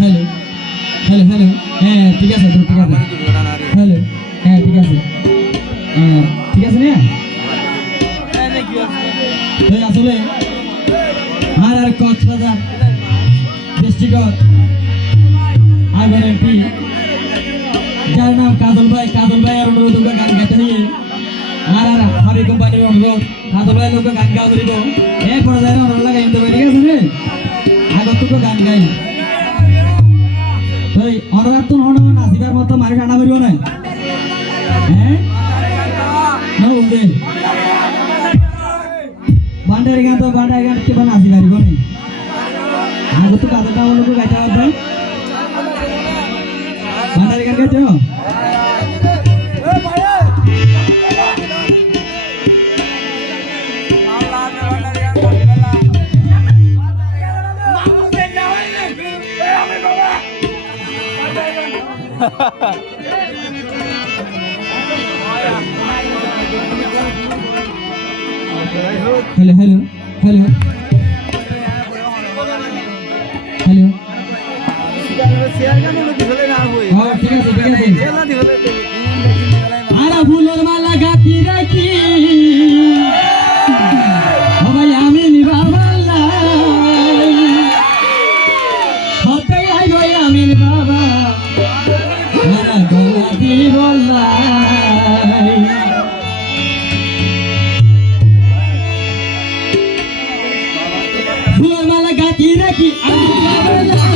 hello hello hello হ্যাঁ ঠিক আছে ঠিক আছে হ্যালো হ্যাঁ ঠিক আছে ঠিক আছে না আসলে আর কক্সবাজার ডিস্ট্রিক্ট আগের এমপি যার নাম কাজল ভাই আর অনুরোধ গান গাইতে হইয়ে আর হাবি কোম্পানির অনুরোধ কাজল ভাই লোক গান গাওয়া দিব এরপরে যাই অনুরোধ লাগাই দিতে পারি ঠিক আছে রে আগত গান গাই ওই অনুরোধ তো নাচিবার মতো মানুষ আনা করিব না হ্যাঁ না বলবে বান্ডারি গান তো বান্ডারি গান কেবল নাচি পারিব না আগত কাজল ভাই লোক গাইতে হবে বান্ডারি গান গাইতে हेलो हेलो हेलो हेलो हाँ ठीक है आरा फूलोर माला गाती राखी ओ भाई आमी निभावला होते आई भाई आमी निभावा आरा गला दीवला फूलोर माला गाती राखी आमी निभावला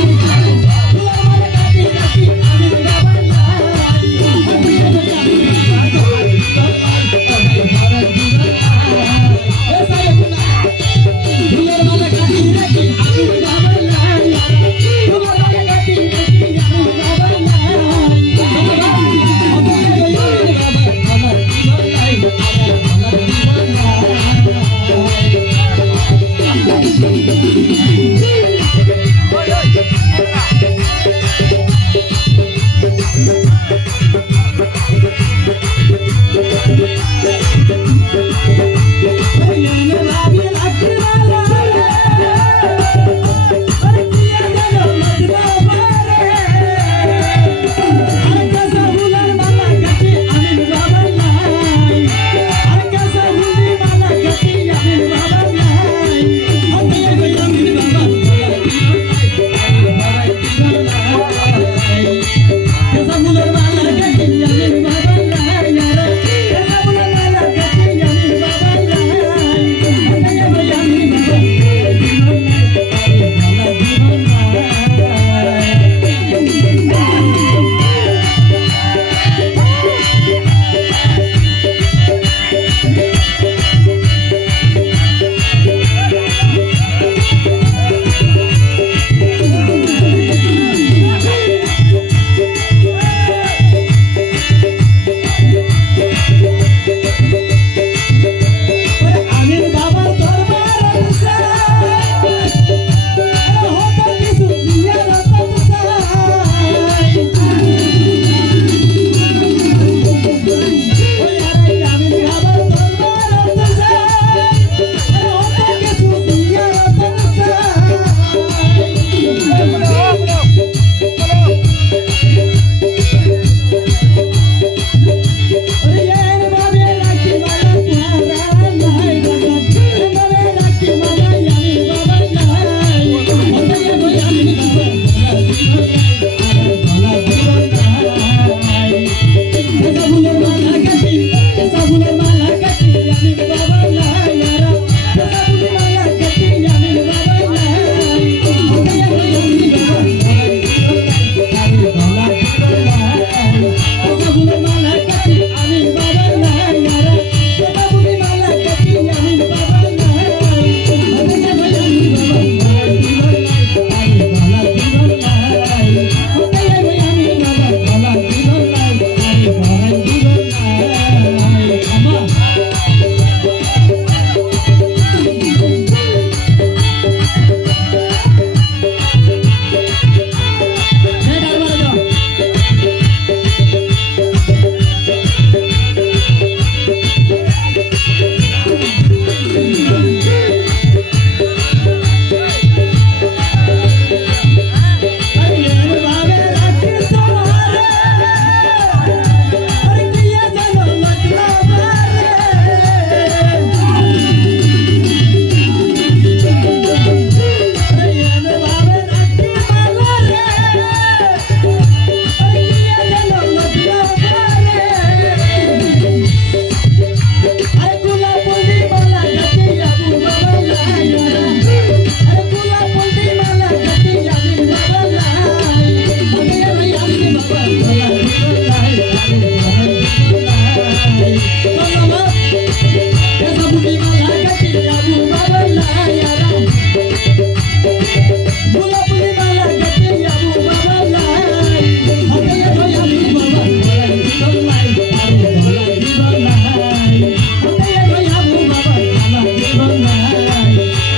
গোলাপুরি মালা গেতে আবু বাবা লাই হাতে ধরে আবু বাবা গলায় দিব লাই আরে গলায় দিব লাই হাতে ধরে আবু বাবা গলায় দিব লাই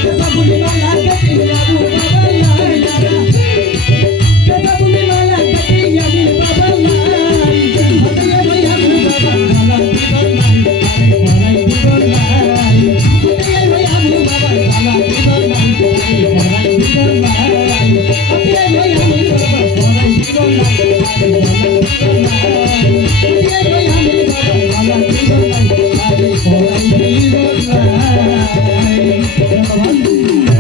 গোলাপুরি মালা গেতে আবু বাবা লাই গোলাপুরি মালা গেতে আবু বাবা লাই হাতে ধরে আবু বাবা গলায় দিব লাই আরে গলায় দিব লাই হাতে ধরে আবু বাবা গলায় দিব লাই আরে গলায় দিব লাই